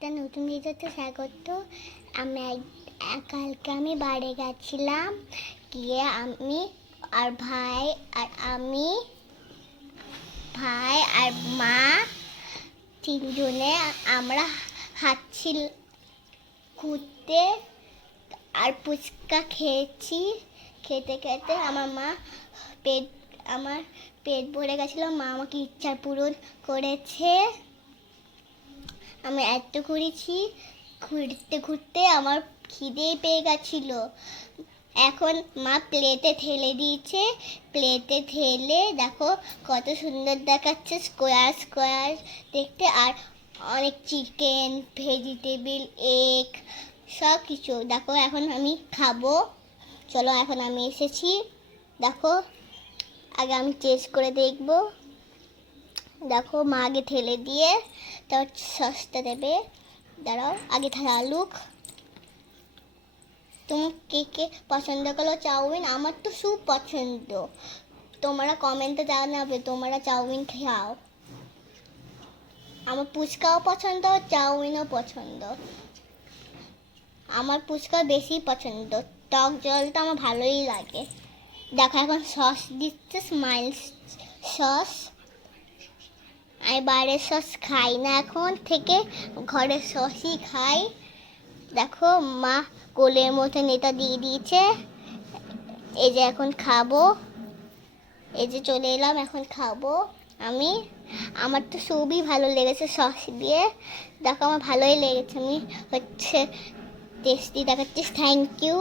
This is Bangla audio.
একটা নতুন ভিডিওতে স্বাগত। আমি কালকে আমি বাড়ি গেছিলাম। গিয়ে আমি আর ভাই আর আমি, ভাই আর মা তিনজনে আমরা হাঁটছিল ঘুরতে আর ফুচকা খেয়েছি। খেতে খেতে আমার মা পেট আমার পেট ভরে গেছিল। মা আমাকে ইচ্ছা পূরণ করেছে। আমি এত ঘুরেছি ঘুরতে ঘুরতে আমার খিদেই পেয়ে গেছিল। এখন মা প্লেটে ঠেলে দিয়েছে, প্লেটে ঠেলে দেখো কত সুন্দর দেখাচ্ছে স্কোয়ার স্কোয়ার দেখতে। আর অনেক চিকেন ভেজিটেবিল এগ সব কিছু দেখো এখন আমি খাব। চলো এখন আমি এসেছি। দেখো, আগে আমি টেস্ট করে দেখব। দেখো, মা আগে ঠেলে দিয়ে তারপর সসটা দেবে। দাঁড়াও, আগে আলুক তুমি কে কে পছন্দ করো চাউমিন? আমার তো খুব পছন্দ। তোমরা কমেন্টে জানাবে, তোমরা চাউমিন খাও আমার ফুচকাও পছন্দ, চাউমিনও পছন্দ। আমার ফুচকা বেশি পছন্দ। টক জলটা আমার ভালোই লাগে। দেখো, এখন সস দিচ্ছে স্মাইল সস। আমি বাইরের সস খাই না এখন থেকে ঘরের সসই খাই। দেখো মা কোলের মধ্যে নেতা দিয়ে দিয়েছে। এই যে এখন খাব। এই যে চলে এলাম, এখন খাব আমি। আমার তো সবই ভালো লেগেছে সস দিয়ে। দেখো আমার ভালোই লেগেছে, আমি হচ্ছে টেস্টি দেখাচ্ছিস থ্যাংক ইউ